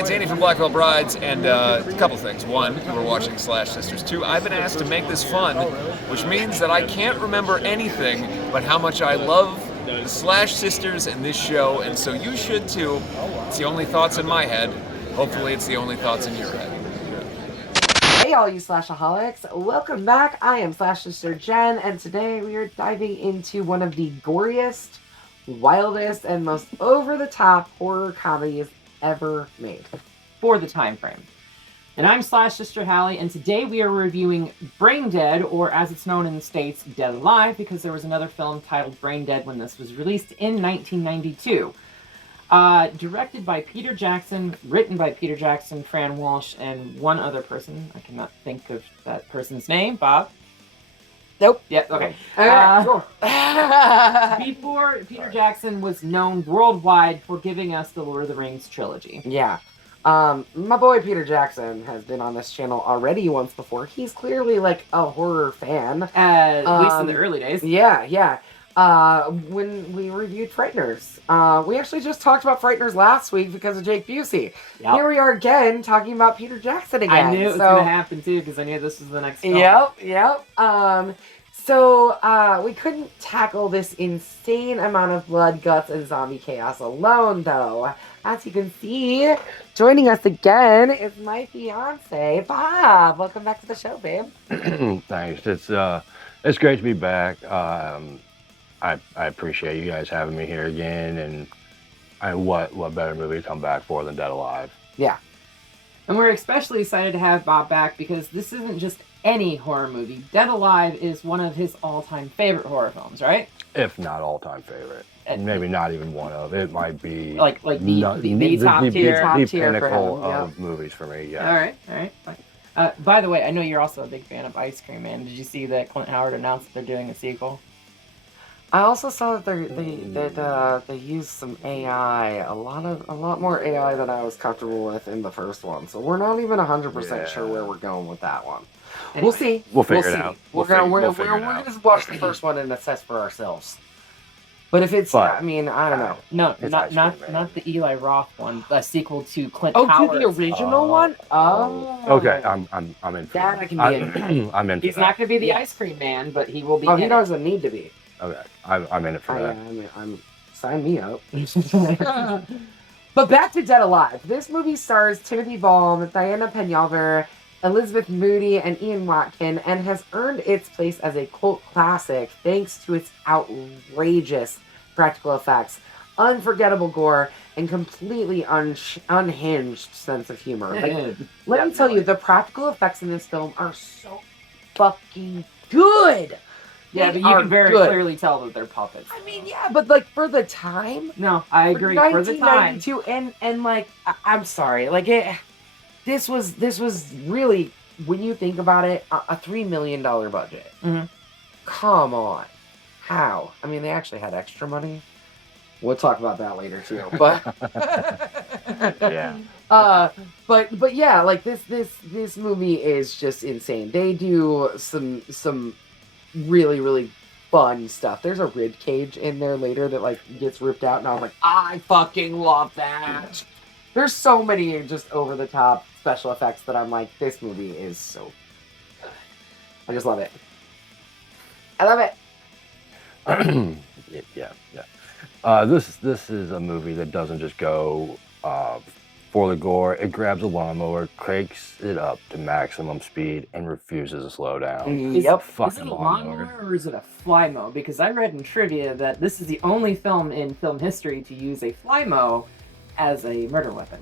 it's Andy from Blackwell Brides, and a couple things. One, we're watching Slash Sisters. Two, I've been asked to make this fun, which means that I can't remember anything but how much I love the Slash Sisters and this show, and so you should too. It's the only thoughts in my head. Hopefully it's the only thoughts in your head. Hey all you Slashaholics, welcome back. I am Slash Sister Jen, and today we are diving into one of the goriest, wildest, and most over-the-top horror comedies ever made. For the time frame. And I'm Slash Sister Hallie, and today we are reviewing Braindead, or as it's known in the States, Dead Alive, because there was another film titled Braindead when this was released in 1992. Directed by Peter Jackson, written by Peter Jackson, Fran Walsh, and one other person. I cannot think of that person's name. Bob? Nope. Yeah, okay. Sure. Before Peter Jackson was known worldwide for giving us the Lord of the Rings trilogy. Yeah. My boy Peter Jackson has been on this channel already once before. He's clearly like a horror fan. At least in the early days. Yeah. When we reviewed Frighteners. We actually just talked about Frighteners last week because of Jake Busey. Yep. Here we are again talking about Peter Jackson again. I knew it was going to happen too because I knew this was the next film. Yep. So we couldn't tackle this insane amount of blood, guts, and zombie chaos alone, though. As you can see, joining us again is my fiance, Bob. Welcome back to the show, babe. Thanks. It's great to be back. I appreciate you guys having me here again, and what better movie to come back for than Dead Alive? Yeah. And we're especially excited to have Bob back because this isn't just any horror movie. Dead Alive is one of his all-time favorite horror films, right? If not all-time favorite. Maybe not even one of. It might be like the top tier. The pinnacle of movies for me, yeah. All right. Fine. By the way, I know you're also a big fan of Ice Cream Man. Did you see that Clint Howard announced that they're doing a sequel? I also saw that they used some AI, a lot more AI than I was comfortable with in the first one. So we're not even 100% sure where we're going with that one. Anyway, we'll see. We'll figure it out. We're gonna just watch the first one and assess for ourselves. But if it's, I mean, I don't know. No, not the Eli Roth one. A sequel to Clint Howard. Oh, to the original one? Oh. Okay, I'm in. That I can be in. I'm in. He's not going to be the Ice Cream Man, but he will be. Oh, he doesn't need to be. Okay, I'm in it for that. I'm sign me up. But back to Dead Alive. This movie stars Timothy Balm, Diana Penhalver, Elizabeth Moody, and Ian Watkin, and has earned its place as a cult classic thanks to its outrageous practical effects, unforgettable gore, and completely unhinged sense of humor. Let me tell you, the practical effects in this film are so fucking good. Yeah, but you can very clearly tell that they're puppets. I mean, yeah, but like for the time. No, I agree. For the time. 1992, and like, I'm sorry, like this was really, when you think about it, a $3 million budget. Mm-hmm. Come on, how? I mean, they actually had extra money. We'll talk about that later too. But yeah. But yeah, like this movie is just insane. They do some really fun stuff. There's a rib cage in there later that like gets ripped out, and I'm like, I fucking love that. There's so many just over the top special effects that I'm like, this movie is so good. I just love it. I love it. Yeah. This is a movie that doesn't just go for the gore. It grabs a lawnmower, cranks it up to maximum speed, and refuses to slow down. Is it a lawnmower or is it a fly-mo? Because I read in trivia that this is the only film in film history to use a fly-mo as a murder weapon.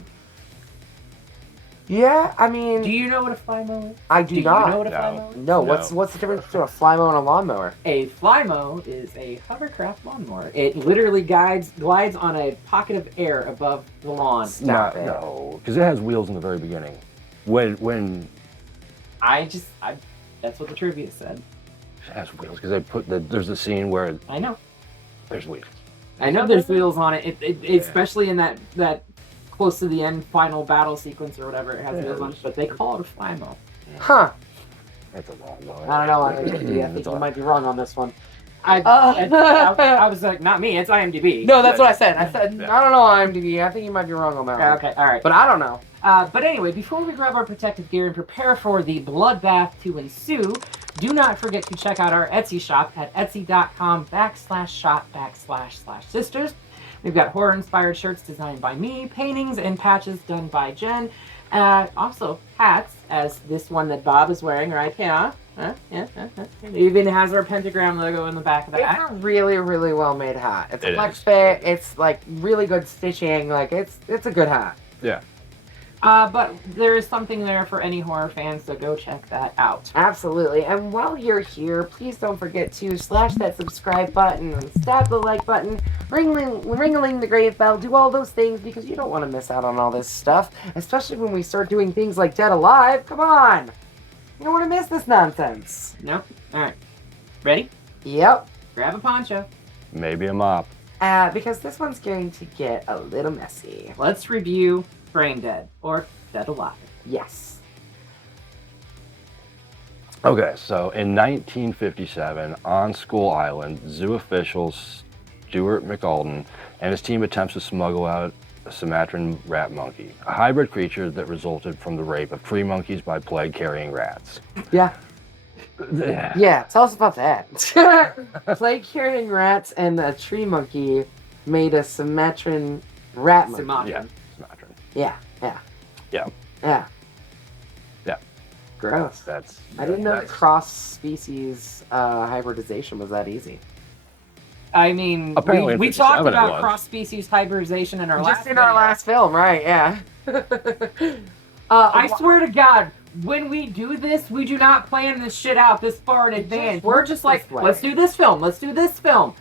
Yeah, I mean... Do you know what a fly-mo is? I do not. Do you know what a fly-mo is? No, what's the difference between a fly-mo and a lawnmower? A fly-mo is a hovercraft lawnmower. It literally glides on a pocket of air above the lawn. No, because it has wheels in the very beginning. When that's what the trivia said. It has wheels because they put there's a scene where I know there's wheels. I know there's wheels on it. Especially in that close to the end final battle sequence or whatever, it has wheels on it, but they call it a fly-mo. Huh. That's a long one. I don't know. I think you might be wrong on this one. I was like, not me, it's IMDb. No, that's what I said. I don't know IMDb. I think you might be wrong on that one. Okay, all right. But I don't know. But anyway, before we grab our protective gear and prepare for the bloodbath to ensue, do not forget to check out our Etsy shop at etsy.com/shop//sisters. We've got horror-inspired shirts designed by me, paintings and patches done by Jen. Also, hats, as this one that Bob is wearing right here. It even has our pentagram logo in the back of the hat. It's a really, really well made hat. It's It flex is. fit. It's like really good stitching. Like it's a good hat. Yeah. But there is something there for any horror fans, so go check that out. Absolutely. And while you're here, please don't forget to slash that subscribe button and stab the like button, ring-a-ling the great bell, do all those things because you don't want to miss out on all this stuff, especially when we start doing things like Dead Alive. Come on. You don't want to miss this nonsense. Nope. All right. Ready? Yep. Grab a poncho. Maybe a mop. Because this one's going to get a little messy. Let's review Braindead, or Dead Alive. Yes. Okay, so in 1957, on Skull Island, zoo official Stuart McAlden and his team attempts to smuggle out a Sumatran rat monkey, a hybrid creature that resulted from the rape of tree monkeys by plague-carrying rats. Yeah. Yeah, tell us about that. Plague-carrying rats and a tree monkey made a Sumatran rat monkey. Sumatran. Yeah, Sumatran. Yeah. Yeah. Gross. That's. I didn't know that that's- cross-species hybridization was that easy. I mean, Apparently in we talked 57 it about was. cross-species hybridization in our last Just in our video. last film, right? Yeah. I swear to God, when we do this, we do not plan this shit out this far in advance. We're just like, this way. let's do this film. Let's do this film.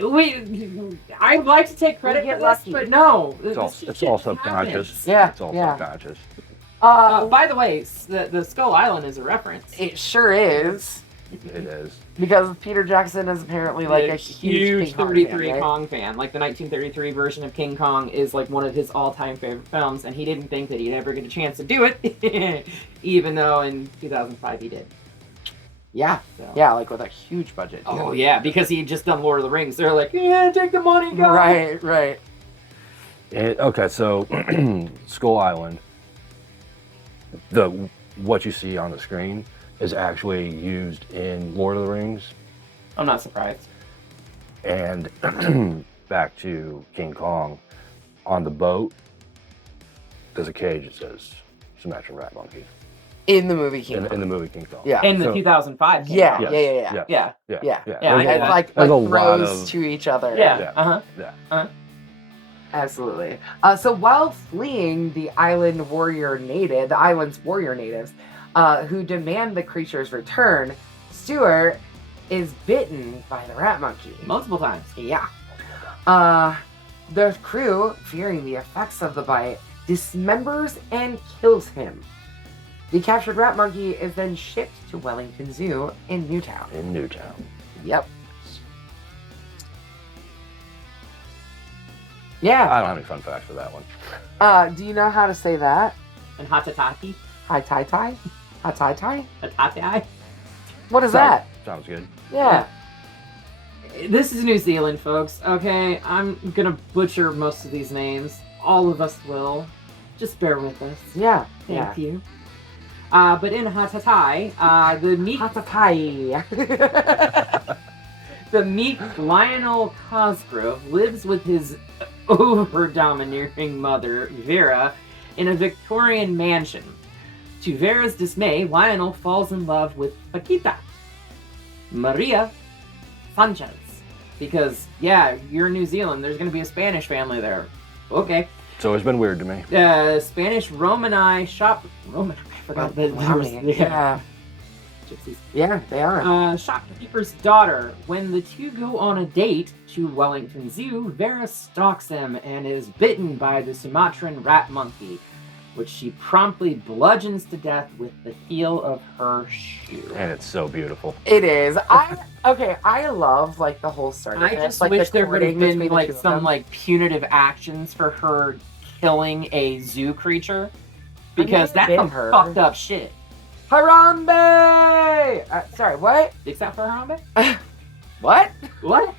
I'd like to take credit We get for this, lucky. but no. It's all, this it's shit all happens. subconscious. Yeah, It's all yeah. subconscious. By the way, the Skull Island is a reference. It sure is. It is. Because Peter Jackson is apparently like a huge King Kong 33 fan, right? Kong fan. Like the 1933 version of King Kong is like one of his all-time favorite films, and he didn't think that he'd ever get a chance to do it, even though in 2005 he did. Yeah, So. yeah, like with a huge budget. too. Oh yeah, because he had just done Lord of the Rings. They're like, yeah, take the money, go. Right. Okay, so Skull Island, what you see on the screen is actually used in Lord of the Rings. I'm not surprised. And back to King Kong, on the boat, there's a cage that says Sumatran rat monkey In the movie King in Kong. the movie King Kong. Yeah. In the So- 2005 King Yeah, Kong. yeah. Yeah. Yeah. Yeah. Yeah, Yeah, I get it's that. like There's a lot throws of- to each other. Yeah. Uh-huh. Yeah. Absolutely. So while fleeing the island's warrior natives, who demand the creature's return, Stuart is bitten by the rat monkey. Multiple times. Yeah. The crew, fearing the effects of the bite, dismembers and kills him. The captured rat monkey is then shipped to Wellington Zoo in Newtown. In Newtown. Yep. Yeah. I don't have any fun facts for that one. Do you know how to say that? And Hatataki. Hi tai tai? Hi tai tai? Hatataki. What is that? Sounds good. Yeah. This is New Zealand, folks. Okay, I'm gonna butcher most of these names. All of us will. Just bear with us. Yeah. Thank you. But in Hatatai, the meek Hatatai. the meek Lionel Cosgrove lives with his over-domineering mother, Vera, in a Victorian mansion. To Vera's dismay, Lionel falls in love with Paquita, Maria Sanchez. Because, yeah, you're in New Zealand, there's going to be a Spanish family there. Okay. It's always been weird to me. Spanish Romani shop... Roman... I forgot the Yeah. Gypsies. Yeah, they are. Shopkeeper's daughter. When the two go on a date to Wellington Zoo, Vera stalks him and is bitten by the Sumatran rat monkey, which she promptly bludgeons to death with the heel of her shoe. And it's so beautiful. It is. I love like the whole story. I of this, just like, wish the there would have courting been between the like two of some them. like punitive actions for her killing a zoo creature, because it that's bit some her. fucked up shit. Harambe! Sorry, what? Except for Harambe? What? What?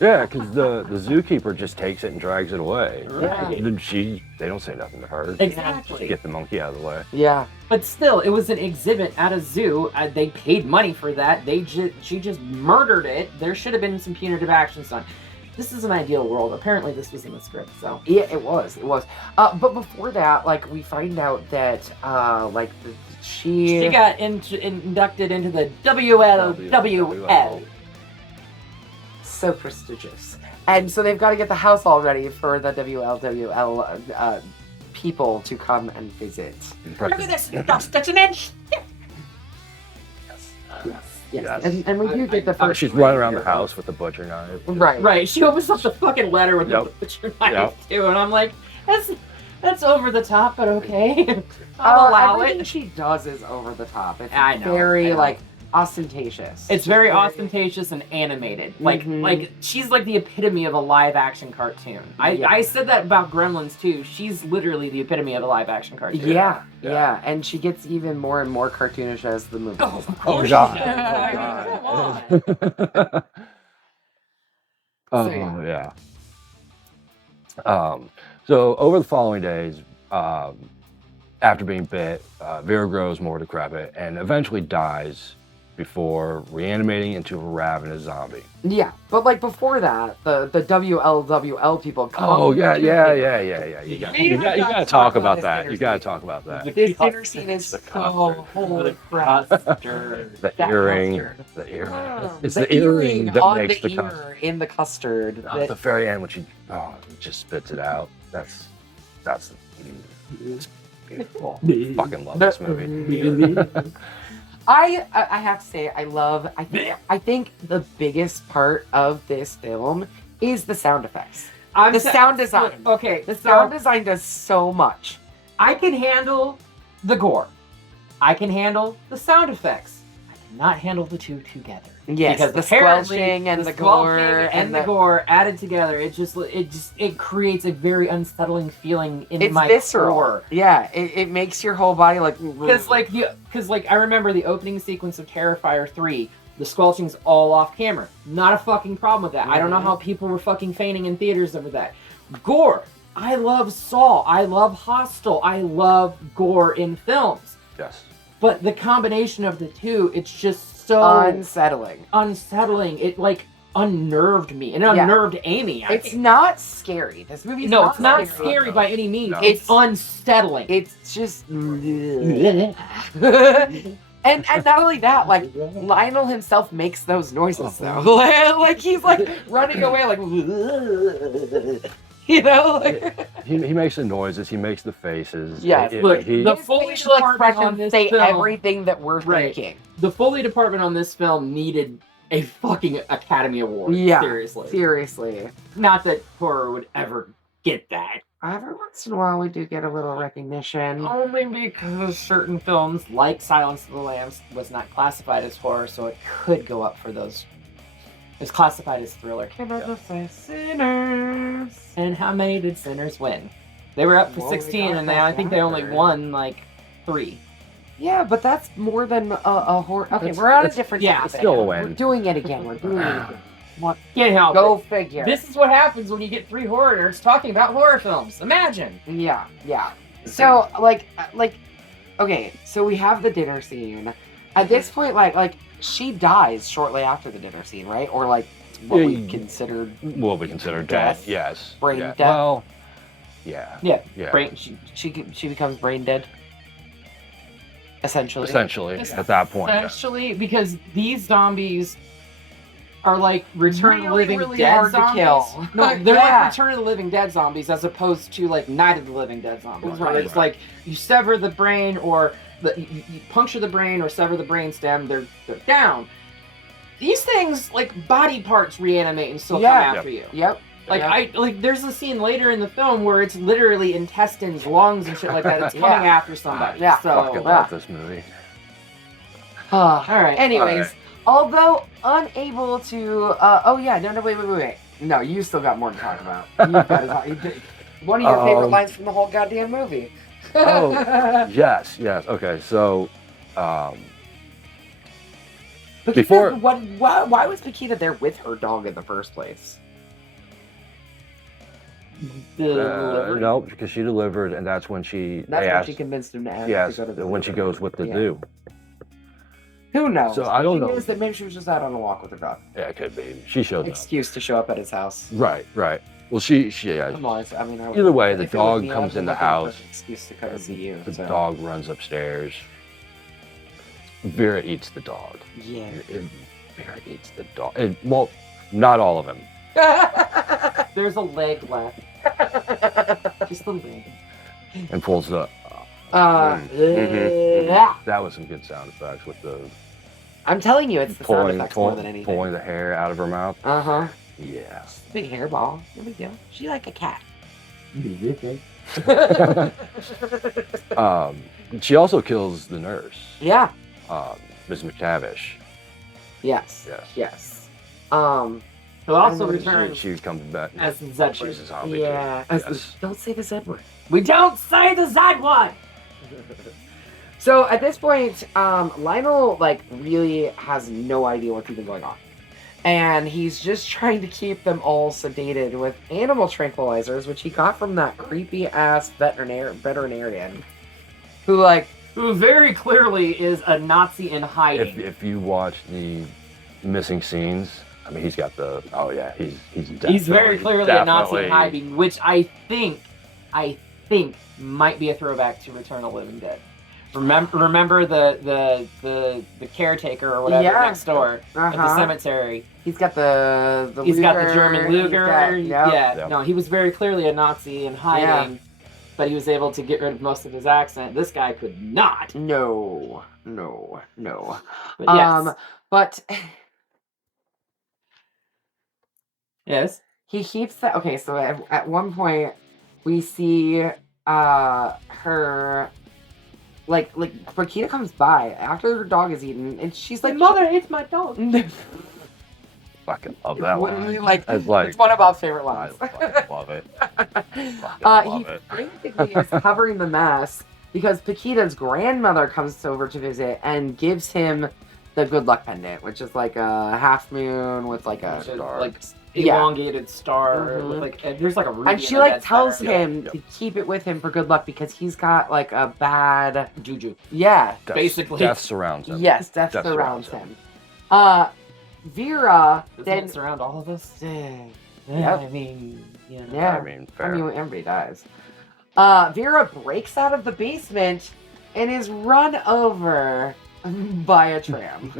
Yeah, because the zookeeper just takes it and drags it away. Right. And then they don't say nothing to her. Exactly. Get the monkey out of the way. Yeah. But still, it was an exhibit at a zoo. They paid money for that. She just murdered it. There should have been some punitive actions done. This is an ideal world. Apparently, this was in the script. So Yeah, it was. It was. But before that, like, we find out that, she got inducted into the WLWL. so prestigious, and so they've got to get the house all ready for the WLWL people to come and visit. Look at this dust. That's an inch. Yes. And we do get the first. She's running around the house with the butcher knife. Right. She opens up the fucking letter with the butcher knife too, and I'm like, that's over the top, but okay. I'll allow everything it. she does is over the top. It's I know, very I know. like ostentatious. It's very ostentatious and animated. Like she's like the epitome of a live action cartoon. I said that about Gremlins too. She's literally the epitome of a live action cartoon. Yeah, and she gets even more and more cartoonish as the movie. Oh, of Oh course God. she does. Come on. So, Yeah. So over the following days, after being bit, Vera grows more decrepit and eventually dies before reanimating into a ravenous zombie. Yeah, but like before that, the WLWL people come. Oh yeah. You gotta talk about that. You gotta talk about that. This dinner scene is so holy crap. The earring. It's the earring that on makes the the custard. ear in the custard. At the very end when she just spits it out. That's it's beautiful. Fucking love this movie. I have to say I think the biggest part of this film is the sound effects. The sound design. Okay, The sound design does so much. I can handle the gore. I can handle the sound effects. I cannot handle the two together. Yes, because the apparently squelching and the squelching gore and the gore added together, it creates a very unsettling feeling in it's my visceral. core. Yeah, it makes your whole body like. Because I remember the opening sequence of Terrifier 3. The squelching's all off camera. Not a fucking problem with that. I don't know how people were fucking fainting in theaters over that. Gore. I love Saw. I love Hostel. I love gore in films. Yes. But the combination of the two, it's just so unsettling. It like unnerved me. It unnerved Amy. It's not scary. This movie's no, not it's not scary. scary by any means. No. It's unsettling. It's just. And not only that, like Lionel himself makes those noises though. Like he's like running away, like you know. Like, he makes the noises. He makes the faces. Yes, look, the his Foley facial department on expressions this say film, everything that we're thinking. The Foley department on this film needed a fucking Academy Award. Yeah, seriously. Not that horror would ever get that. Every once in a while, we do get a little recognition. Only because certain films, like Silence of the Lambs, was not classified as horror, so it could go up for those. It's classified as thriller. Can I just say Sinners? And how many did Sinners win? They were up for 16, and I think they only won like 3. Yeah, but that's more than a horror. Okay, we're on a different. Yeah, topic. still a win. We're doing it again. We're doing it again. Can't help Go it. figure. This is what happens when you get 3 horror nerds talking about horror films. Imagine. Yeah. So like, okay, so we have the dinner scene. At this point, like she dies shortly after the dinner scene, right? Or like what we considered. What we consider Death? death. Yes. Brain yeah. death? Well, yeah. Yeah. Brain. She becomes brain dead. Essentially. At that point. yes. Essentially, because these zombies are like Return of the Really, Living really Dead hard to zombies. kill. No, they're Yeah. like Return of the Living Dead zombies as opposed to like Night of the Living Dead zombies. Where Right. it's like you sever the brain or you puncture the brain or sever the brain stem, they're down. These things, like body parts reanimate and still come after you. Yep. Like there's a scene later in the film where it's literally intestines, lungs, and shit like that. It's coming after somebody. Yeah. Fucking So, love this movie. all right. Anyways, although unable to. Wait. No, you still got more to talk about. One of your favorite lines from the whole goddamn movie. Oh, yes. Okay, so Before- why was Paquita there with her dog in the first place? No, because she delivered, and that's when she. That's they when asked, she convinced him to ask Yes, to go to the when she zoo. goes with the Yeah. zoo. Who knows? So I don't know. She knows that maybe she was just out on a walk with her dog. Yeah, it could be. She showed up. Excuse to show up at his house. Right. Well, yeah. Come on, I mean, Either way, the if it was dog me, comes I'd in the be looking for an house. excuse to come and see you. The so. dog runs upstairs. Vera eats the dog. Yeah. Vera eats the dog. Well, not all of him. There's a leg left. Just a leg. And pulls the. Yeah. That was some good sound effects with the I'm telling you, it's the sound pulling, effects more than anything. pulling the hair out of her mouth. Uh-huh. Yeah. Big hairball. There we go. She like a cat. She also kills the nurse, Yeah. Miss McTavish. Yes. Yes. Yes. Who also I know, returns She comes back. as the Zed She's a word. zombie. Yeah. Too. Yes. Don't say the Z word. We don't say the Zed one! So at this point, Lionel really has no idea what's even going on. And he's just trying to keep them all sedated with animal tranquilizers, which he got from that creepy ass veterinarian. Who very clearly is a Nazi in hiding. If you watch the missing scenes, I mean, he's got the. Oh yeah, he's definitely. He's very clearly a Nazi in definitely- hiding, which I think might be a throwback to Return of the Living Dead. Remember the caretaker or whatever Yeah. next door at the Uh-huh. cemetery. He's got the He's got the Luger, German he's Luger. got- Yeah, Yep. no, he was very clearly a Nazi in hiding, but he was able to get rid of most of his accent. This guy could not. No. But yes, But yes. he keeps that. Okay, so at one point we see her like Paquita comes by after her dog is eaten, and she's like, mother hates my dog. Fucking love that Literally, one. like, It's like it's one of Bob's favorite I lines. fucking love it. He love it. frantically is covering the mess because Paquita's grandmother comes over to visit and gives him the good luck pendant, which is like a half moon with like a Which is star. like Yeah. elongated star Mhm. with there's like a ruby and she in the like dead tells center. him Yep. to keep it with him for good luck because he's got like a bad juju. yeah. basically- Death surrounds him. Yes, death Death surrounds surrounds him. Vera Doesn't then it surround all of us? Yep. I mean, you know. Yeah. I mean, fair. everybody dies. Vera breaks out of the basement and is run over by a tram.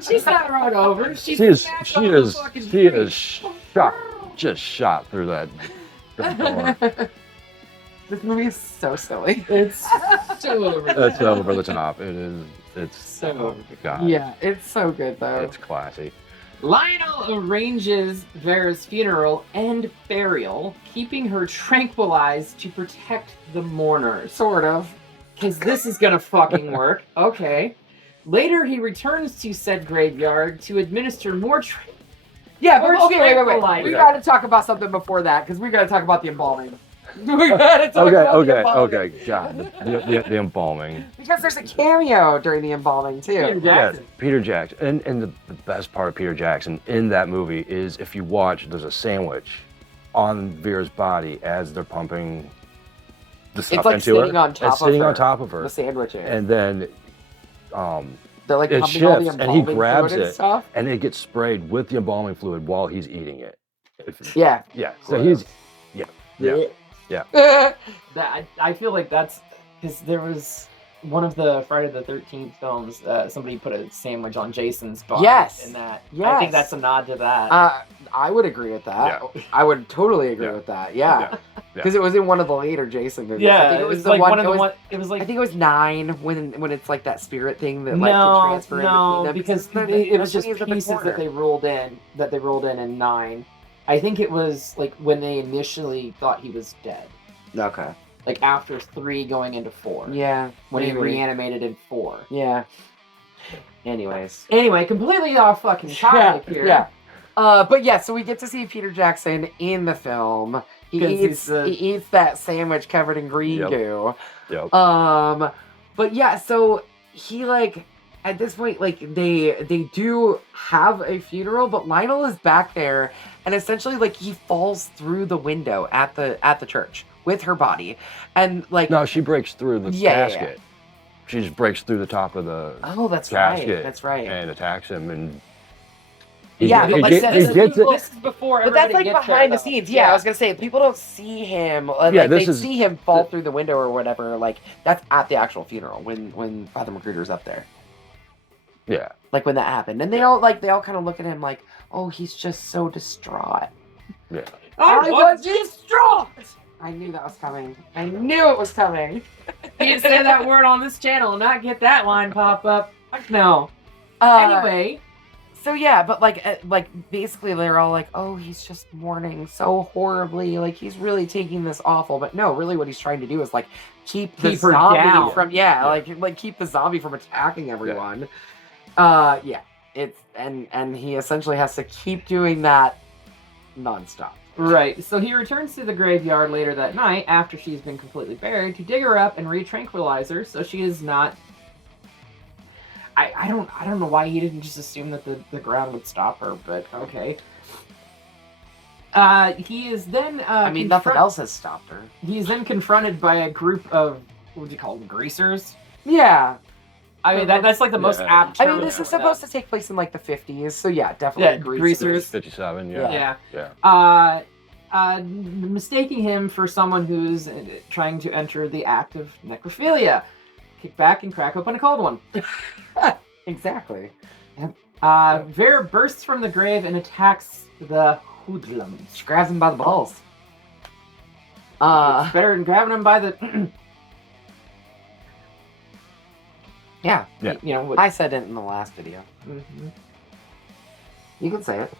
She's not run over. She's she is smashed she off the is fucking she tree. is shot through that door. This movie is so silly. It's so over. It's over the top. It is. It's So over. God. Yeah, it's so good though. It's classy. Lionel arranges Vera's funeral and burial, keeping her tranquilized to protect the mourners. Sort of. Because this is gonna fucking work. Okay. Later, he returns to said graveyard to administer more Yeah, but Well, okay, wait. tranquilizer. We gotta talk about something before that because we gotta talk about the embalming. We gotta talk about the embalming. Okay. God, the embalming. Because there's a cameo during the embalming too. Peter Jackson. Yes, Peter Jackson. And the best part of Peter Jackson in that movie is if you watch, there's a sandwich on Vera's body as they're pumping the stuff It's like into her. sitting on top It's sitting of her. on top of her. The sandwiches. And then they're like it pumping all the shifts, and he embalming grabs fluid and it. stuff. and it gets sprayed with the embalming fluid while he's eating it. Yeah. Yeah. So he's yeah. That I feel like that's because there was one of the Friday the 13th films. Somebody put a sandwich on Jason's body. Yes. In that. I Yes. think that's a nod to that. I would agree with that. Yeah. I would totally agree Yeah. with that. Yeah. Yeah. Because it was in one of the later Jason movies. yeah, I think it was the like one. of it the was, one. It was like I think it was 9 when it's like that spirit thing that like can no, transfer in between them. because That's it was when just he's at the pieces corner. that they rolled in 9. I think it was like when they initially thought he was dead, Okay. like after 3 going into 4. Yeah. when he maybe. reanimated in 4. Yeah. Anyways. Anyway, completely off fucking topic here. Yeah. But yeah, so we get to see Peter Jackson in the film. He 'Cause eats he's, he eats that sandwich covered in green Yep. goo. Yep. But yeah, so he like at this point, like they do have a funeral, but Lionel is back there, and essentially like he falls through the window at the church with her body, and like No, she breaks through the Yeah. casket. She just breaks through the top of the oh, that's right, casket. that's right. And attacks him, and Yeah, but like, this this is before But that's everybody like gets behind there, the though. scenes. Yeah, I was gonna say people don't see him. Like, Yeah, they this is- see him fall through the window or whatever. Like that's at the actual funeral when Father Magruder's up there. yeah. Like when that happened, and they all kind of look at him like, oh, he's just so distraught. Yeah. I was distraught. I knew that was coming. I knew it was coming. You can't say that word on this channel and not get that line pop up. No. Uh, Anyway, So yeah, but like basically they're all like, oh, he's just mourning so horribly. Like he's really taking this awful. But no, really, what he's trying to do is like keep the Keep her zombie down. from like keep the zombie from attacking everyone. Yeah, it's and he essentially has to keep doing that nonstop. right. So he returns to the graveyard later that night after she's been completely buried to dig her up and re-tranquilize her so she is not. I don't know why he didn't just assume that the ground would stop her, but okay. He is then. I mean, nothing else has stopped her. He is then confronted by a group of what would you call them, greasers? Yeah, I mean that's like the most Yeah. apt. I term mean, this for is supposed that. to take place in like the 50s. So yeah, definitely Yeah, greasers. 57, yeah. Yeah. Mistaking him for someone who's trying to enter the act of necrophilia. Kick back and crack open a cold one. exactly. Vera bursts from the grave and attacks the hoodlums. She grabs him by the balls. It's better than grabbing him by the. Yeah. Yeah. You know. I said it in the last video. Mhm. You can say it.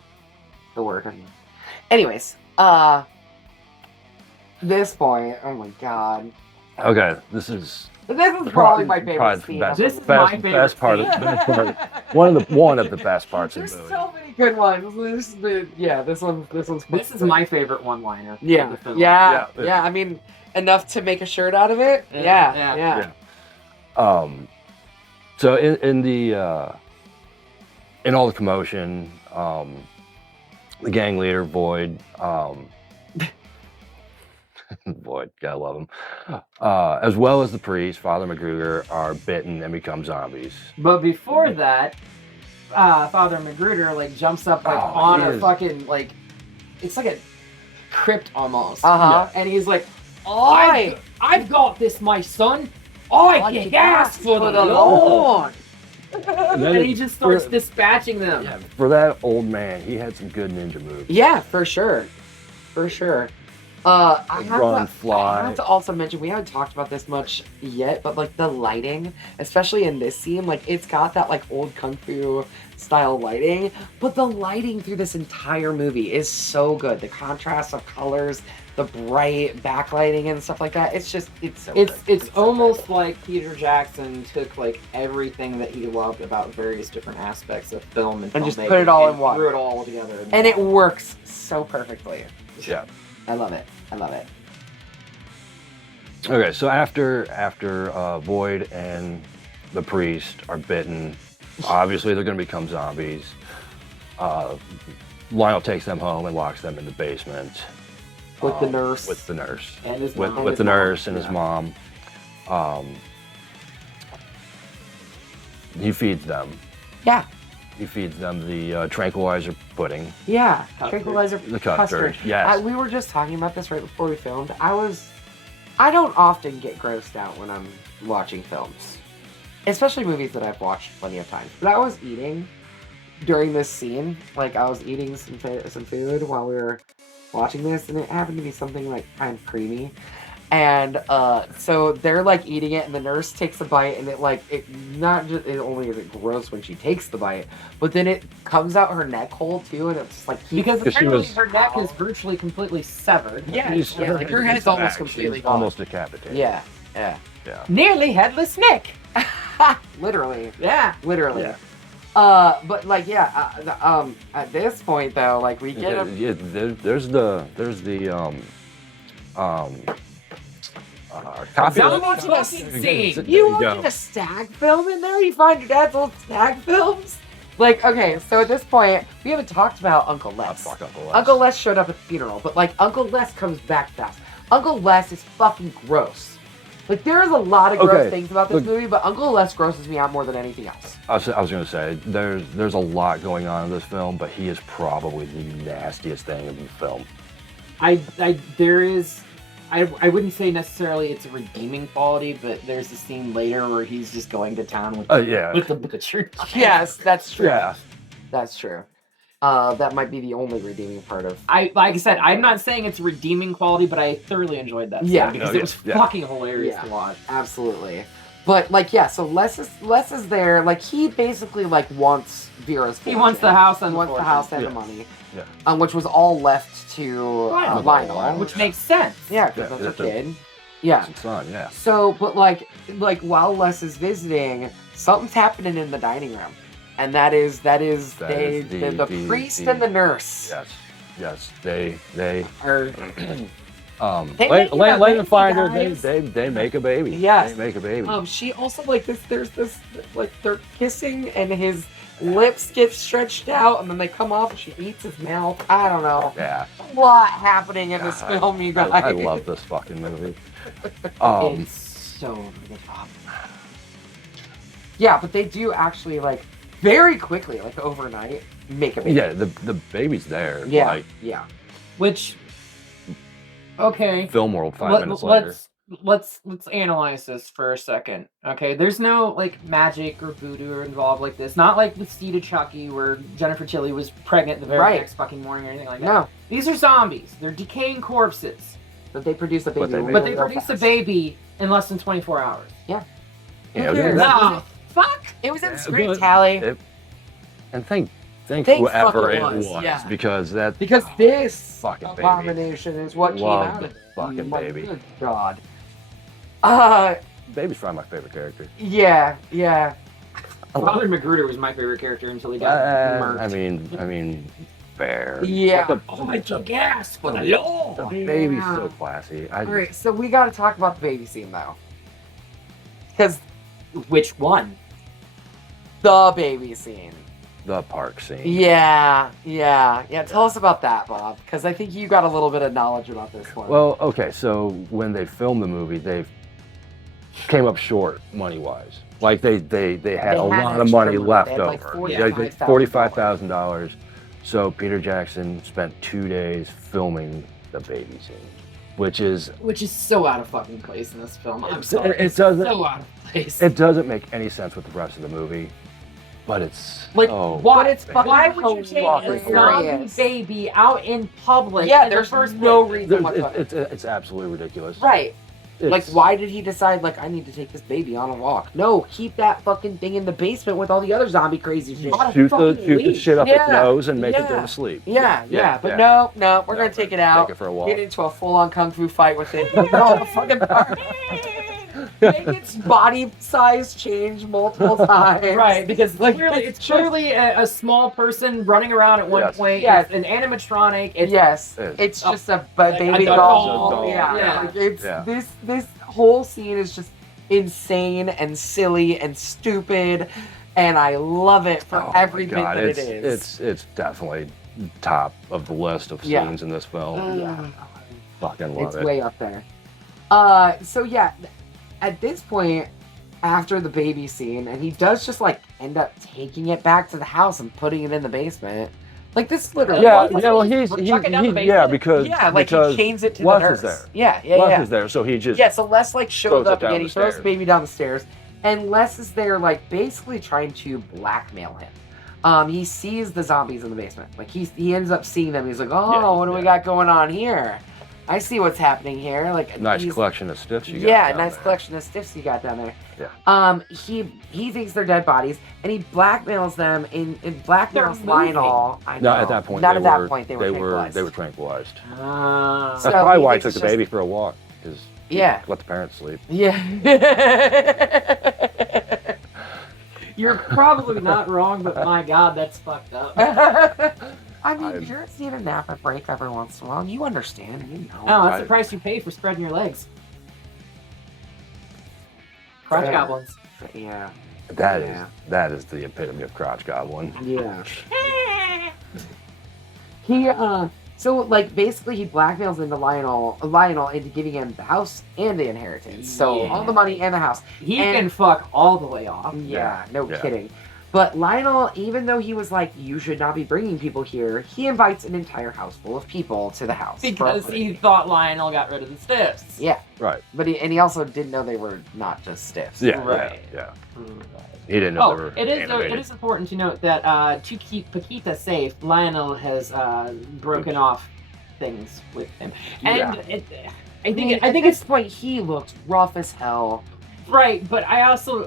The word. Anyways, this point, oh my god. Okay, this is This is probably my favorite probably the scene. best, This is best, my favorite best part. scene. Best part. One of the best parts of There's the movie. so many good ones. This one's This is my favorite one-liner. of Yeah. the film. Yeah. Yeah. Yeah. I mean, enough to make a shirt out of it. Yeah, Yeah. yeah. Yeah. So in the in all the commotion, the gang leader Void, Void, gotta love him, as well as the priest, Father Magruder, are bitten and become zombies. But before that, Father Magruder like jumps up like Oh, on he a is. fucking like it's like a crypt almost. Uh-huh. And he's like, I've got this, my son. I kick ass for the Lord. And And he just starts dispatching them. Yeah, for that old man, he had some good ninja moves. Yeah, for sure. For sure. I Like have run, to, fly. I have to also mention, we haven't talked about this much yet, but like the lighting, especially in this scene, like it's got that like old kung fu style lighting, but the lighting through this entire movie is so good. The contrast of colors, the bright backlighting and stuff like that. It's just, it's so good. It's so almost like Peter Jackson took like everything that he loved about various different aspects of film and just filmmaking put it all and in one. threw it all together. good. And it works so perfectly. Yeah. I love it. I love it. Okay, so after Void and the priest are bitten, obviously they're going to become zombies. Lionel takes them home and locks them in the basement. With the nurse. With the nurse. And his With, mom. with the nurse and his mom. He feeds them. Yeah. He feeds them the tranquilizer pudding. Yeah. Custard. Tranquilizer The custard, custard. yes. We were just talking about this right before we filmed. I don't often get grossed out when I'm watching films, especially movies that I've watched plenty of times. But I was eating during this scene, like I was eating some food while we were watching this, and it happened to be something like kind of creamy. And so they're like eating it, and the nurse takes a bite, and it not just it only is it gross when she takes the bite, but then it comes out her neck hole too, and it's just like Because Because she apparently was- her neck is virtually completely severed. Yeah, She's- yeah, like her head's almost She's completely gone. almost decapitated. Yeah. Yeah. Nearly headless neck. Literally. Yeah. Literally. Yeah. But like, at this point though, like we get a There's the Copy Now of- watch this scene. There You go. wanted a stag film in there? You find your dad's old stag films? Like, okay, so at this point, we haven't talked about Uncle Ah, Les. fuck Uncle Les. Uncle Les showed up at the funeral, but like Uncle Les comes back fast. Uncle Les is fucking gross. Like there is a lot of gross Okay, things about this look- movie, but Uncle Les grosses me out more than anything else. I was going to say there's a lot going on in this film, but he is probably the nastiest thing in the film. I wouldn't say necessarily it's a redeeming quality, but there's a scene later where he's just going to town with Yeah. with the butcher. Yes, that's true. Yeah. That's true. That might be the only redeeming part of. Like I said, I'm not saying it's a redeeming quality, but I thoroughly enjoyed that. Yeah. scene because No, it was yeah. fucking hilarious Yeah. to watch. Absolutely. But like, yeah. So Les is there. Like he basically like wants Vera's. He wants the fortune. house He and the wants the fortune. house and Yeah. the money. Yeah. Which was all left to Lionel. Lionel. Which makes sense. Yeah, because Yeah, that's her that's kid. Yeah. His son, yeah. So, but like while Les is visiting, something's happening in the dining room, and that is That the is the- priest the- and the nurse Yes. They are. They Lane make a Lane baby, and Finder, guys. they make a baby. Yes. They make a baby. She also like this. There's this like they're kissing, and his lips get stretched out, and then they come off, and she eats his mouth. I don't know. Yeah. A lot happening in this God, film, you guys. I love this fucking movie. Um, It's so over the top. Yeah, but they do actually like very quickly, like overnight, make a baby. yeah, the baby's there. Yeah. Like, Yeah. Which, okay, film world 5 minutes later. let's analyze this for a second. Okay, there's no like magic or voodoo involved like this. Not like with Seed of Chucky, where Jennifer Tilly was pregnant the very Right. next fucking morning or anything like that. No, These are zombies. They're decaying corpses, but they produce a baby. But they really but they real produce a fast. baby in less than 24 hours. Yeah, Who cares? Ah, fuck! It was in Yeah, script, but- Tally. And thank Thank whoever fucking it was, was, yeah. because that Because this fucking baby. abomination is what came Love out the of it. fucking My baby. Good God. Baby's probably my favorite character. Yeah. Father Magruder was my favorite character until he got murked. I mean, fair. Yeah. But Oh my gas for the the law! baby's Yeah. so classy. All right, so we got to talk about the baby scene though, because Which one? the baby scene. The park scene. Yeah. Tell us about that, Bob, because I think you got a little bit of knowledge about this one. Well, okay, so when they filmed the movie, they came up short money-wise. Like they had a lot extra of money money. left They had, like, over. $45,000. $45,000. So Peter Jackson spent 2 days filming the baby scene, which is Which is so out of fucking place in this film. I'm it sorry. doesn't So out of place. it doesn't make any sense with the rest of the movie, but it's Like, so why? But it's fucking Why would you take a hilarious. zombie baby out in public? yeah, in the there's first no place? reason whatsoever. it's absolutely ridiculous. Right. Like, It's- why did he decide, like, I need to take this baby on a walk? No, keep that fucking thing in the basement with all the other zombie crazy shit. On a shoot fucking the leash. shit up Yeah, its nose and make it yeah. go to sleep. Yeah. But yeah. no, we're No, gonna take it out. Take it for a walk. Get into a full-on kung fu fight with it. No, the fucking part. Make its body size change multiple times. Right, because Like, clearly, it's clearly a small person running around at one Yes. point. Yes. It's an animatronic. It's Yes, It is. it's just a Like baby a doll. doll. Yeah, Yeah. Like it's Yeah. this whole scene is just insane and silly and stupid, and I love it for Oh every my bit God, that it is. It's definitely top of the list of Yeah. scenes in this film. Yeah. Fucking love It's it. way up there. So yeah, at this point, after the baby scene, and he does just like end up taking it back to the house and putting it in the basement. Like this literally. Yeah, Well, well, chuck it down the yeah, basement. because Yeah, like because he chains it to Les the is nurse. there. Yeah. Les is there, so he just Yeah, so Les like shows throws it up down again. the He throws the stairs. baby down the stairs, and Les is there, like basically trying to blackmail him. He sees the zombies in the basement. Like he ends up seeing them. He's like, oh, Yeah, what do we yeah. got going on here? I see what's happening here. Like nice he's- collection of stiffs you got. Yeah, down nice there. collection of stiffs you got down there. Yeah. He thinks they're dead bodies, and he blackmails them. And blackmails They're moving. Lionel. I know. No, at that point, Not they at that were, point. They were tranquilized. tranquilized. Ah. That's So probably he why he thinks took it's the baby for a walk, because Yeah. let the parents sleep. Yeah. You're probably not wrong, but my God, that's fucked up. I mean, I'm- parents need a nap and break every once in a while. You understand, you know. Oh, that's I- the price you pay for spreading your legs. Crotch goblins. Yeah. That is the epitome of crotch goblin. Yeah. He so like basically he blackmails into Lionel into giving him the house and the inheritance. So all the money and the house. He can fuck all the way off. Yeah, no kidding. But Lionel, even though he was like, you should not be bringing people here, he invites an entire house full of people to the house. Because he thought Lionel got rid of the stiffs. Yeah. Right. But he also didn't know they were not just stiffs. Yeah. Right. Yeah. He didn't know they were it is important to note that to keep Paquita safe, Lionel has broken off things with him. And I think at this point he looked rough as hell. Right, but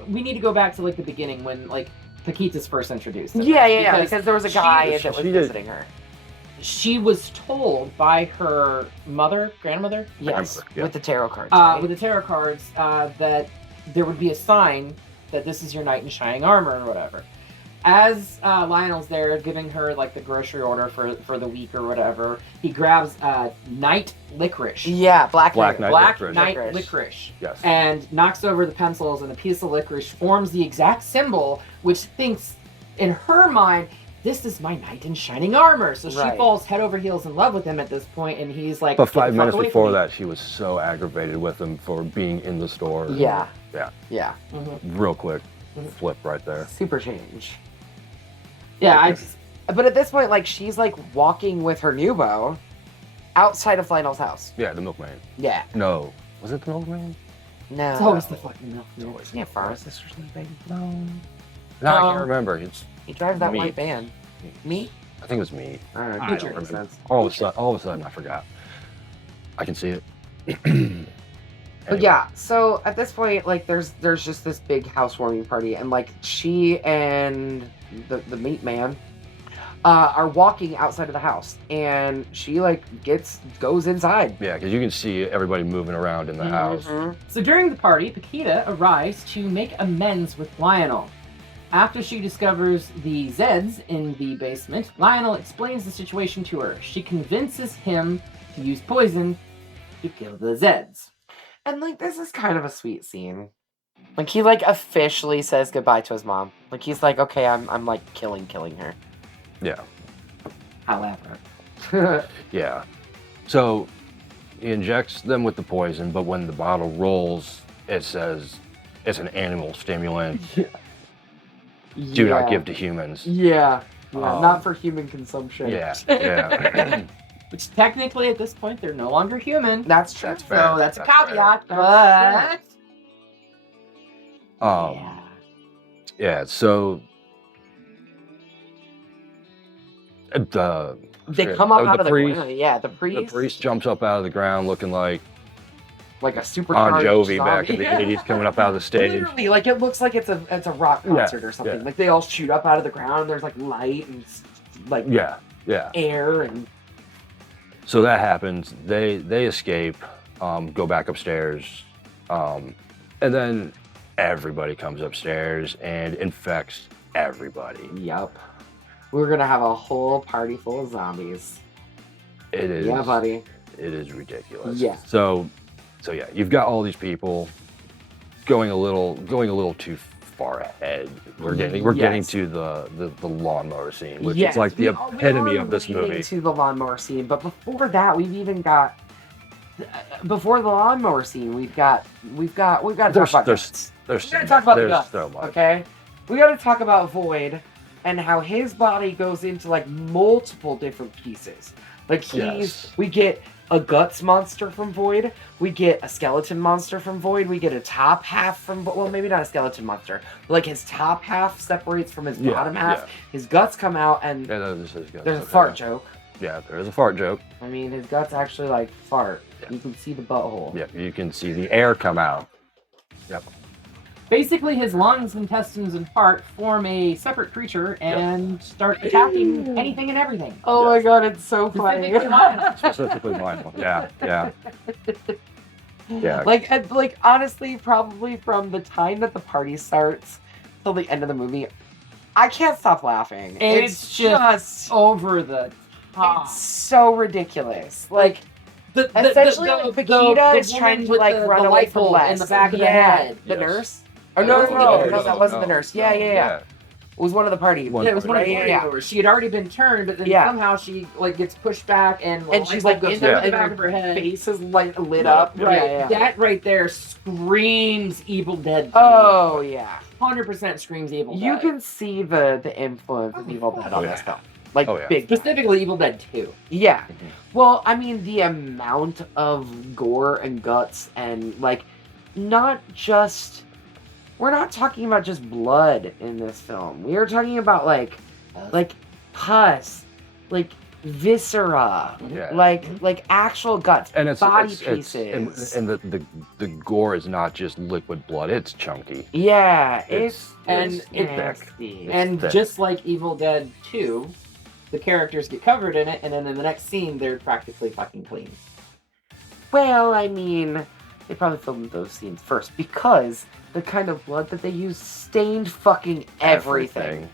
we need to go back to like the beginning when like Paquita's first introduced. Yeah, because there was a guy that was visiting her. She was told by her grandmother, yes, with the tarot cards. With the tarot cards, that there would be a sign that this is your knight in shining armor or whatever. As Lionel's there giving her like the grocery order for the week or whatever, he grabs night licorice. Yeah, black night licorice. licorice. Yes. And knocks over the pencils, and a piece of licorice forms the exact symbol, which thinks in her mind, this is my knight in shining armor. So she falls head over heels in love with him at this point, and he's like, but 5 minutes before that, she was so aggravated with him for being in the store. Yeah. Mm-hmm. Real quick, flip right there. Super change. Yeah, But at this point, like, she's like walking with her new beau outside of Lionel's house. Yeah, the milkman. Yeah. No. Was it the milkman? No. It's always the fucking milkman. Isn't it Farrah's sister's name? No, I can't remember. He drives that Meat. white van. Me? I think it was me. Alright, I that don't makes remember. sense. All of a sudden, I forgot. I can see it. But yeah, so at this point, like, there's just this big housewarming party, and like she and the meat man are walking outside of the house, and she like goes inside. Yeah, because you can see everybody moving around in the house. So during the party, Paquita arrives to make amends with Lionel. After she discovers the Zeds in the basement, Lionel explains the situation to her. She convinces him to use poison to kill the Zeds. And like this is kind of a sweet scene. Like he like officially says goodbye to his mom. Like he's like, okay, I'm like killing her. Yeah. However. Yeah. So he injects them with the poison, but when the bottle rolls, it says it's an animal stimulant. Do not give to humans. Yeah. Not for human consumption. Yeah. Which technically at this point they're no longer human. That's true. That's fair. So that's a That's caveat, fair. but Yeah, so They come up out of the ground. Yeah, the priest. The priest jumps up out of the ground looking like like a super Bon Jovi back in the 80s coming up out of the stage. Literally, like it looks like it's a rock concert or something. Like they all shoot up out of the ground. There's like light and like air and. So that happens. They escape, go back upstairs, and then everybody comes upstairs and infects everybody. Yep. We're gonna have a whole party full of zombies. It is. Yeah, buddy. It is ridiculous. Yeah. So yeah, you've got all these people going a little too far ahead. We're getting to the lawnmower scene, which is like the epitome of this movie. To the lawnmower scene, but before that, we've even got before the lawnmower scene, we've got to talk about guts. We gotta talk about the guts. So much. Okay, we gotta talk about Void and how his body goes into like multiple different pieces. Like we get a guts monster from Void. We get a skeleton monster from Void. We get a top half from, well, maybe not a skeleton monster. But like his top half separates from his bottom half. Yeah. His guts come out and there's a fart joke. Yeah, there is a fart joke. I mean, his guts actually like fart. Yeah. You can see the butthole. Yeah, you can see the air come out. Yep. Basically, his lungs, intestines, and heart form a separate creature and start attacking anything and everything. Oh my god, it's so funny. Specifically mine. Yeah. Like honestly, probably from the time that the party starts till the end of the movie, I can't stop laughing. It's just over the top. It's so ridiculous. Like essentially, Paquita is trying to like run away from Les in the back of the head. The nurse. Oh, no, That no, wasn't no, the no, nurse. that wasn't the nurse. Yeah, yeah, yeah. It was one of the party. One- Yeah, it was one of the Right, party yeah. goers. She had already been turned, but then Yeah. somehow she like gets pushed back and She's light like bulb in goes there, right in and the back of her head. face is like lit Lit up. up, Right, Yeah, yeah. that right there screams Evil Dead. Oh yeah. 100% screams Evil Dead. You can see the influence of Evil Dead on yeah. this film. Like Oh, yeah. big. time. specifically Evil Dead 2. Yeah. Mhm. Well, I mean, the amount of gore and guts and like, not just. We're not talking about just blood in this film. We are talking about like pus, like viscera, Yeah. like actual guts, And it's body it's, pieces. and the gore is not just liquid blood; it's chunky. Yeah, It's- and it's it's nasty. And thick. just like Evil Dead 2, the characters get covered in it, and then in the next scene, they're practically fucking clean. Well, I mean, they probably filmed those scenes first because the kind of blood that they used stained fucking everything.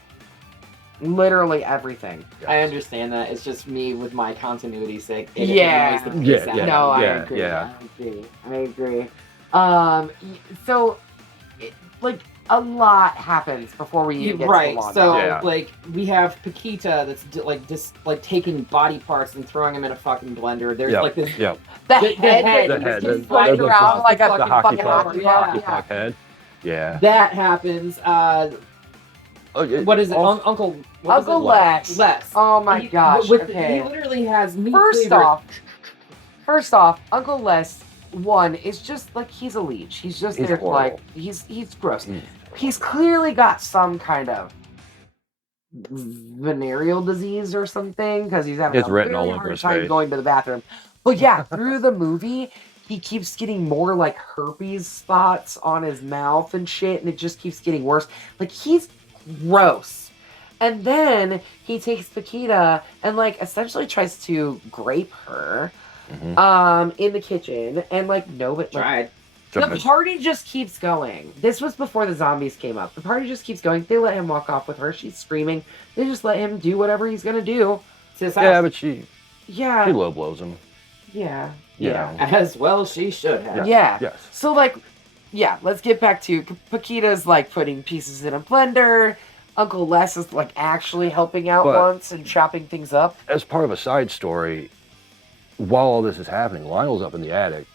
Literally everything. I understand that. It's just me with my continuity's sake. It Yeah. annoys the piss out of me. No, I Yeah, agree. yeah. I agree. So, like, a lot happens before we even get to Right, the lawn. so Yeah. like we have Paquita that's just like taking body parts and throwing them in a fucking blender. There's Yep. like this. Yep. the the head, head, that The head, just the- floating the- around like a The hockey fucking puck, hockey yeah. puck. hockey puck head. Yeah. That happens. Oh, yeah. What is it? Also- Uncle. What was Uncle it? Les. Les. Oh my He- gosh. He Okay. literally has meat First cleavers. off, Uncle Les, one, is just like he's a leech. He's just He's there to, like horrible. he's gross. Mm. He's clearly got some kind of venereal disease or something because he's having It's a written really all over hard his time face. going to the bathroom. But yeah, through the movie, he keeps getting more like herpes spots on his mouth and shit, and it just keeps getting worse. Like he's gross. And then he takes Paquita and like essentially tries to grape her Mhm. in the kitchen, and like no, but like, Tried. the party just keeps going. This was before the zombies came up. The party just keeps going. They let him walk off with her. She's screaming. They just let him do whatever he's gonna do. It's his Yeah, house. but she Yeah, low blows him. yeah, You yeah, know. As well she should have. yeah. Yes. So like, yeah, let's get back to Paquita's like putting pieces in a blender. Uncle Les is like actually helping out But- once and chopping things up. As part of a side story, while all this is happening, Lionel's up in the attic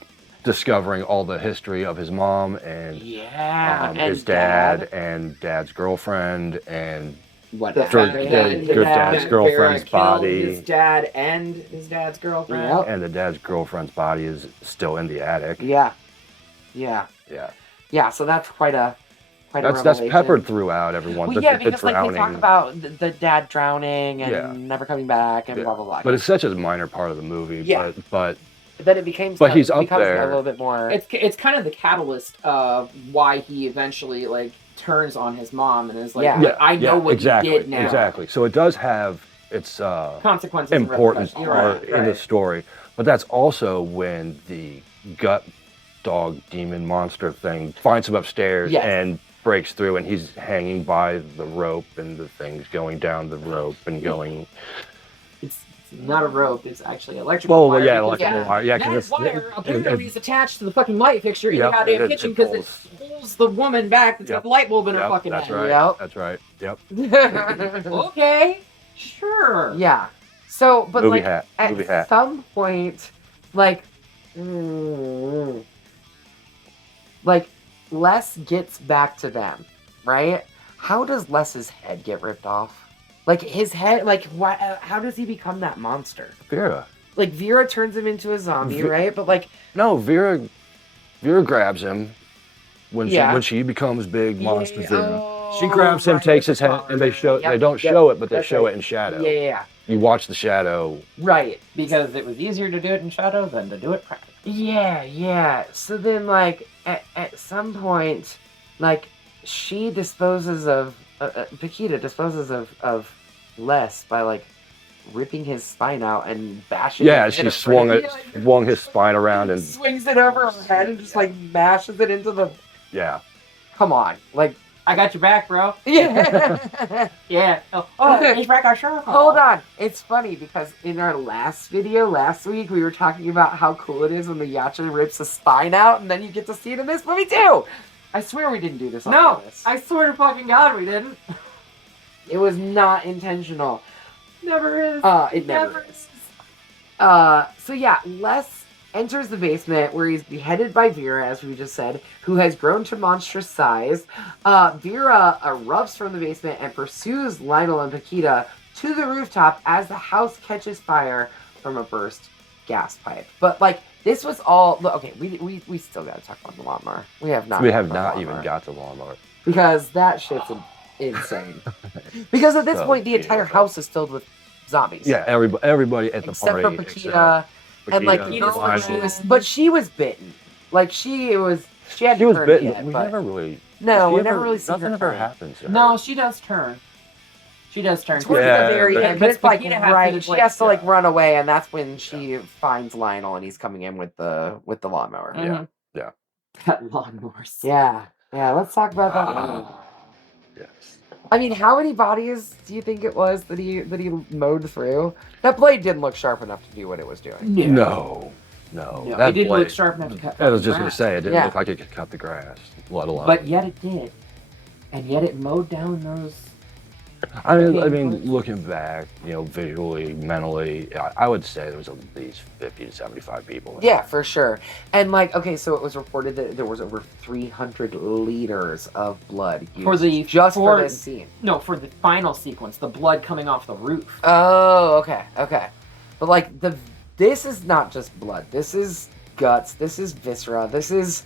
discovering all the history of his mom and Yeah, and his dad and dad's girlfriend and What The happened? fact His that good dad- dad's girlfriend's Vera killed body. His dad and his dad's girlfriend. Yep. and the dad's girlfriend's body is still in the attic. yeah, yeah, Yeah. yeah. So that's quite a That's revelation. peppered throughout everyone. Well, the, yeah, the because like they talk drowning. about the dad drowning and Yeah. never coming back and Yeah. blah blah blah. But it's such a minor part of the movie. Yeah. But then it becomes. but he's up becomes there. a little bit more. It's kind of the catalyst of why he eventually like turns on his mom and is like, Yeah. "Look, I know what exactly, you did now." Exactly. So it does have its Consequences. and important repercussions. You're part right, in the right. story. But that's also when the gut dog demon monster thing finds him upstairs Yes. and breaks through, and he's hanging by the rope, and the thing's going down the rope and going. It's not a rope. It's actually electrical Well, wire. yeah, because electrical wire. Yeah, that because wire apparently is attached to the fucking light fixture in Yep, the goddamn it kitchen because it pulls the woman back that's got Yep. the light bulb in her Yep, fucking that's head. right. Yep. That's right. Yep. Okay, sure. Yeah. So, but Movie like hat. at Movie hat. some point, like, like Les gets back to them, right? How does Les's head get ripped off? Like his head, like why? How does he become that monster? Vera. Like Vera turns him into a zombie, Ve- right? But like, No, Vera grabs him when Yeah. she becomes big monster yeah, Vera. oh, She grabs him, right, takes with his the head, and they collar. don't Yep, show it, but they that's show right. it in shadow. Yeah, yeah, You watch the shadow. right. Because it was easier to do it in shadow than to do it practically. Yeah, yeah. So then, like, at some point, like, she disposes of Paquita disposes of Les by like ripping his spine out and bashing. Yeah, his she head swung over. it, swung his spine around, and swings it over her head and just like mashes it into the. yeah, Come on, like, I got your back, bro. yeah. Yeah. Oh, he's back our shirt. Hold on. It's funny because in our last video last week we were talking about how cool it is when the Yacha rips a spine out, and then you get to see it in this movie too. I swear we didn't do this on No, purpose. I swear to fucking God we didn't. It was not intentional. Never is. It never is. So yeah, Les enters the basement where he's beheaded by Vera, as we just said, who has grown to monstrous size. Vera erupts from the basement and pursues Lionel and Paquita to the rooftop as the house catches fire from a burst gas pipe. But like, this was all okay. We still gotta talk about the lawnmower. We have not. We have talked about not the even lawnmower. got the lawnmower. Because that shit's insane. Because at this So point, the entire beautiful. house is filled with zombies. Yeah, everybody at the Except party. for Paquita. And like Paquita, the girl, Lionel. but she was bitten. Like she hadn't She was turned bitten. yet, We but never really. no, we she never ever- really seen Nothing her ever turn. happens to her. No, she does turn. She does turn. Towards Yeah, the very but- end, but it's like Paquita has to right. just, She like, has to like run away, and that's when she finds Lionel, and he's coming in with the lawnmower. Mhm. Yeah. That lawnmowers. Yeah, yeah. Let's talk about that. lawnmower. Yes. I mean, how many bodies do you think it was that he mowed through? That blade didn't look sharp enough to do what it was doing. No. No, That it didn't blade- look sharp enough to cut. I was just fucking gonna grass. say it didn't Yeah. look like it could cut the grass, let alone. But yet it did, and yet it mowed down those. I Okay. mean, looking back, visually, mentally, I would say there was at least 50 to 75 people. Yeah, for sure. And like, okay, so it was reported that there was over 300 liters of blood used For the- just for for- this scene. No, for the final sequence, the blood coming off the roof. Oh, okay. But like this is not just blood. This is guts. This is viscera. This is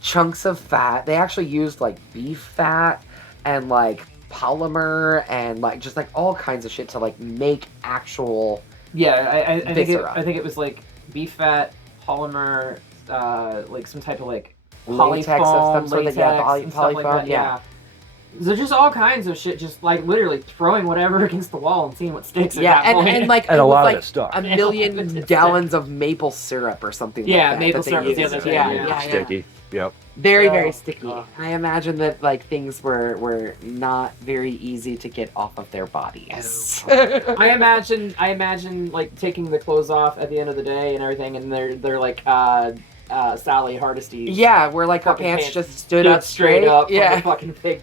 chunks of fat. They actually used like beef fat and like polymer and like just like all kinds of shit to like make actual. Yeah, I think Viscera. I think it was like beef fat, polymer, like some type of like Latex of polyfoam, some sort of- latex, yeah, and stuff like polyfoam, that. Yeah. There's just all kinds of shit, just like literally throwing whatever against the wall and seeing what sticks. At Yeah, that point. and like And it a was lot like of it stuck. a Yeah. million gallons of maple syrup or something. Yeah, like that, maple that they syrup was the used. other thing, Yeah. Sticky. Yep. Very, Yeah. very sticky. Oh. I imagine that like things were not very easy to get off of their bodies. I imagine like taking the clothes off at the end of the day and everything, and they're like Sally Hardesty. Yeah, where like her Fucking pants pants just stood up straight. up. From Yeah. the fucking pig.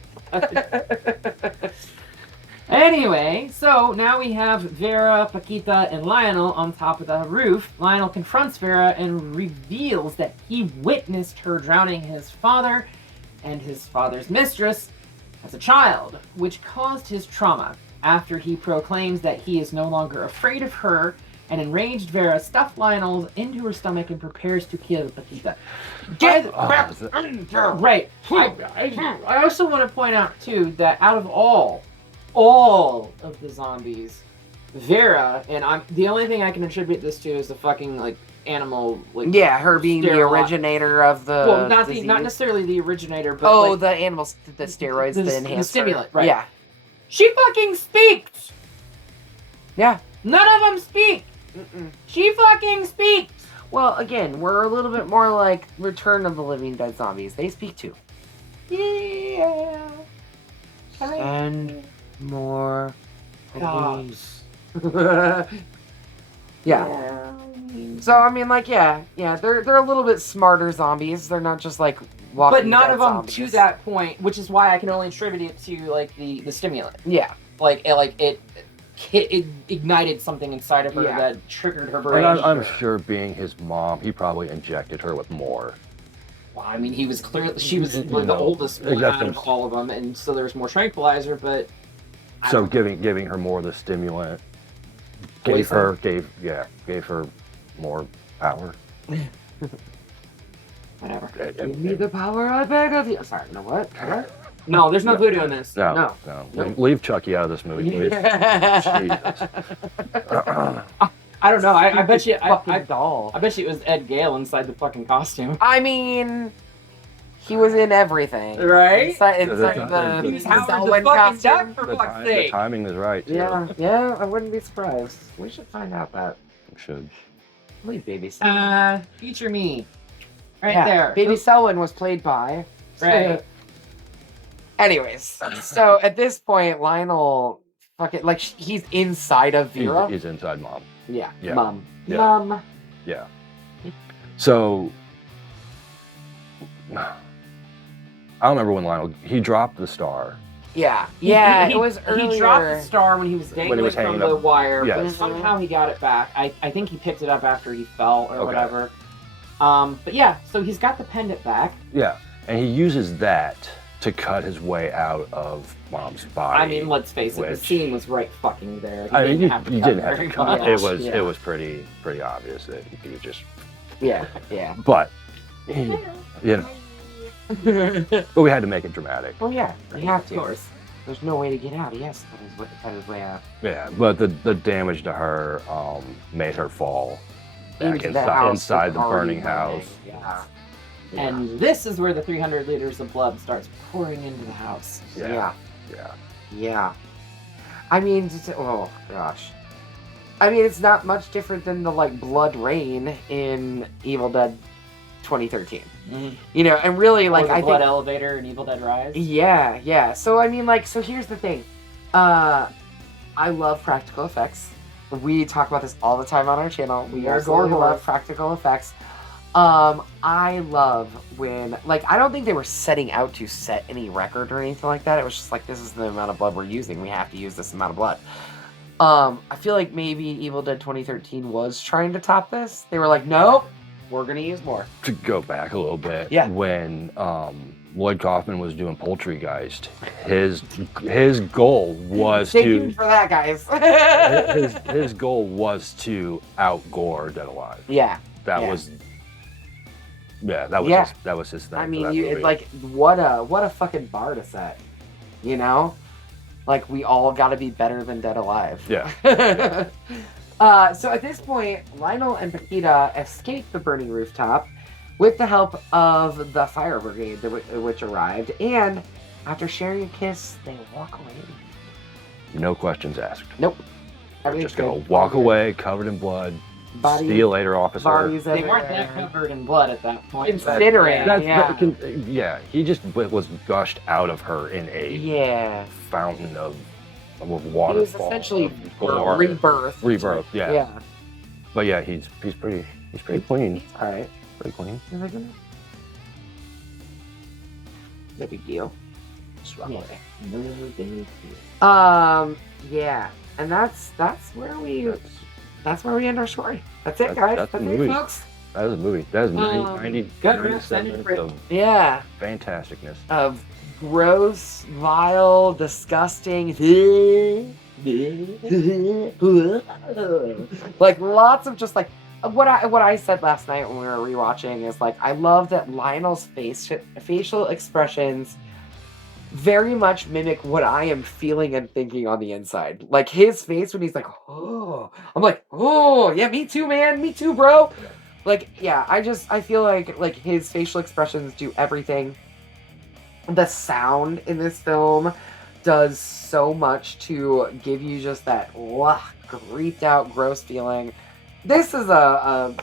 Anyway, so now we have Vera, Paquita, and Lionel on top of the roof. Lionel confronts Vera and reveals that he witnessed her drowning his father and his father's mistress as a child, which caused his trauma. After he proclaims that he is no longer afraid of her, an enraged Vera stuffs Lionel into her stomach and prepares to kill Paquita. Get Right. I also want to point out too that out of all of the zombies, Vera, and I'm the only thing I can attribute this to is the fucking like animal like Yeah, her being the sterile- originator of the well not disease. not necessarily the originator, but Oh, like, the animals, the steroids, the enhancer. stimulant, right? Yeah, She fucking speaks. yeah. None of them speak. Mm-mm. She fucking speaks. Well, again, we're a little bit more like Return of the Living Dead zombies. They speak too. Yeah. And more Cops. Yeah. So I mean, like, yeah, they're a little bit smarter zombies. They're not just like walking. But none dead of them zombies. to that point, which is why I can only attribute it to like the stimulant. Yeah, It ignited something inside of her Yeah. that triggered her brain. And I'm sure, being his mom, he probably injected her with more. Well, I mean, she was You the know, oldest one exactly. out of all of them, and so there's more tranquilizer. But I So don't- giving her more of the stimulant gave Poison. her more power. whatever. give me the power, I beg of you. Sorry, you know what? No, there's no voodoo in this. No. Leave Chucky out of this movie, please. Jesus. I don't know. I bet you. Fucking doll. I bet you it was Ed Gale inside the fucking costume. I mean, he was in everything. Right? Inside The- the He was Howard the Selwyn fucking costume. Duck, for The, fuck's the sake. timing is right, too. Yeah, I wouldn't be surprised. We should find out that. We should. Leave Baby Selwyn. Feature me. Right Yeah, there. Baby Selwyn was played by. Right. Anyways, so at this point, Lionel, fucking like he's inside of Vera. He's inside mom. Yeah, Yeah. mom. Yeah. Mom. Yeah. So, I don't remember when Lionel, he dropped the star. Yeah, He- it was earlier. He dropped the star when he was dangling was from hanging the up. wire, but Yes. somehow he got it back. I think he picked it up after he fell or Okay. whatever. But yeah, so he's got the pendant back. Yeah, and he uses that to cut his way out of Mom's body. I mean, let's face it, the which- scene was right fucking there. He I mean, didn't have to you cut didn't have very to cut. much. It was pretty obvious that he could just. Yeah. But you know, but we had to make it dramatic. Well, yeah, you have to. Of course. There's no way to get out. He has to cut his way out. Yeah, but the damage to her made her fall back Into the house inside that's the already burning house. Yeah. And this is where the 300 liters of blood starts pouring into the house. Yeah. I mean, oh gosh. I mean, it's not much different than the like blood rain in Evil Dead 2013. You know, and really like Or the I blood think elevator in Evil Dead Rise. yeah. So I mean, like, so here's the thing. I love practical effects. We talk about this all the time on our channel. We are Gore going to horror. love practical effects. I love when, like, I don't think they were setting out to set any record or anything like that. It was just like, this is the amount of blood we're using. We have to use this amount of blood. I feel like maybe Evil Dead 2013 was trying to top this. They were like, nope, we're going to use more. To go back a little bit, Yeah. when Lloyd Kaufman was doing Poultrygeist, his goal was Thank to you for that, guys. his goal was to out-gore Dead Alive. Yeah. That Yeah. was that was his thing. I for mean, that you movie. like what a fucking bar to set, you know? Like we all got to be better than Dead Alive. Yeah. So at this point, Lionel and Paquita escape the burning rooftop with the help of the fire brigade, which arrived, and after sharing a kiss, they walk away. No questions asked. Nope. They're just gonna Everything's walk good. away, covered in blood. Bodies- See you later, officer. Bodies They weren't that everywhere. covered in blood at that point. Considering. Yeah. He just was gushed out of her in a Yeah. fountain of He waterfall. was essentially of gore. rebirth. Rebirth, yeah. Yeah. But yeah, he's pretty clean. All right. Pretty clean. No big deal. Yeah. Yeah, and that's where we end our story. That's it, guys. That's the it, movie. folks. That was a movie. That was 90 good 97 represented. minutes of Yeah, fantasticness. of gross, vile, disgusting, like lots of just like what I said last night when we were rewatching is like I love that Lionel's facial expressions very much mimic what I am feeling and thinking on the inside. Like his face when he's like, oh, I'm like, oh, yeah, me too, man. Me too, bro. Like, yeah, I feel like his facial expressions do everything. The sound in this film does so much to give you just that creeped out, gross feeling. This is a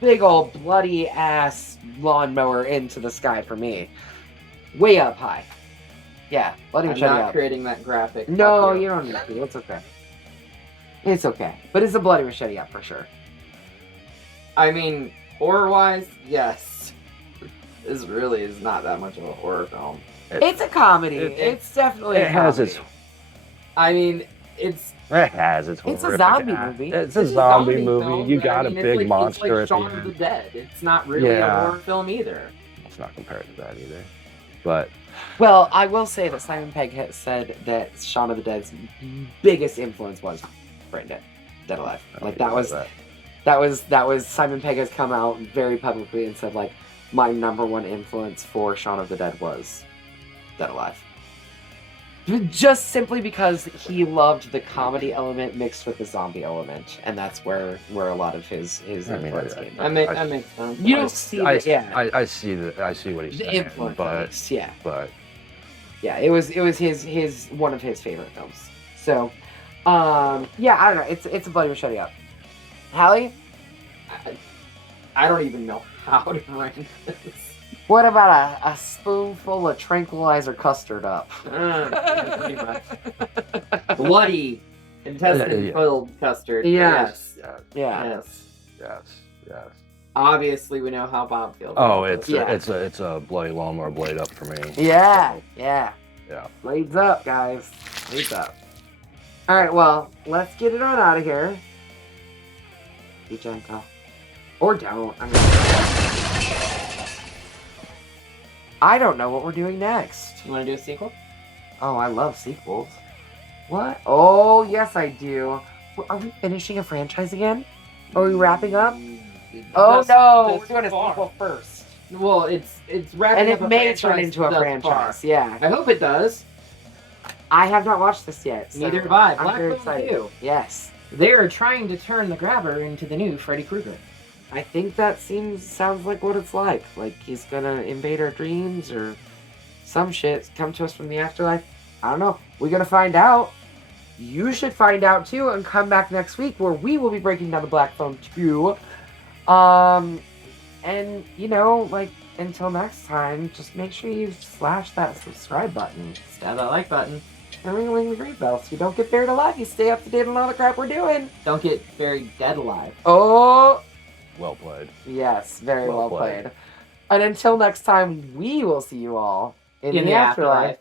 big old bloody ass lawnmower into the sky for me. Way up high. Yeah, bloody I'm machete not up. creating that graphic. No, Fuck you don't need to. It's okay. It's okay. But it's a bloody machete up for sure. I mean, horror-wise, yes. This really is not that much of a horror film. It's a comedy. It's definitely a It has comedy. its. It's It has its. It's a horrific zombie act. movie. It's a zombie movie. film, You but got I mean, a big it's monster It's like at Shaun the of the end. Dead. It's not really a Yeah. horror film either. It's not compared to that either. But Well, I will say that Simon Pegg has said that Shaun of the Dead's biggest influence was Braindead, Dead Alive. I Like don't that was Simon Pegg has come out very publicly and said like my number one influence for Shaun of the Dead was Dead Alive. Just simply because he loved the comedy element mixed with the zombie element, and that's where a lot of his I mean, influence I- came. That makes sense. You don't see I, it, yeah. I see that. I see what he's The saying. influence, But yeah. but Yeah, it was his one of his favorite films. So, yeah, I don't know. It's a bloody machete up. Hallie, I don't even know how to rank this. what about a spoonful of tranquilizer custard up? Pretty much. Bloody, intestine-filled custard. Yeah. Yes. yeah, Yeah. Yes. yes, yes. Obviously, we know how Bob feels. Oh, about it's this. it's a bloody lawnmower blade up for me. Yeah, yeah. Yeah. Blades up, guys. Blades up. All right, well, let's get it on out of here. Be gentle. Or don't. I mean, I don't know what we're doing next. You want to do a sequel? Oh, I love sequels. What? Oh, yes, I do. Are we finishing a franchise again? Are we wrapping up? Oh, no. We're doing a sequel first. Well, it's wrapping And up it a may turn franchise into a thus franchise, far. yeah. I hope it does. I have not watched this yet. So Neither have I. I'm Black very Phone excited. 2. Yes. They are trying to turn the grabber into the new Freddy Krueger. I think that sounds like what it's like. Like he's gonna invade our dreams or some shit, come to us from the afterlife. I don't know. We're gonna find out. You should find out too and come back next week where we will be breaking down the Black Phone 2. And you know, like until next time, just make sure you slash that subscribe button. Stab that like button. And ring the green bell so you don't get buried alive. You stay up to date on all the crap we're doing. Don't get buried dead alive. Oh, Well played. yes, very Well well played. played. And until next time, we will see you all in the afterlife.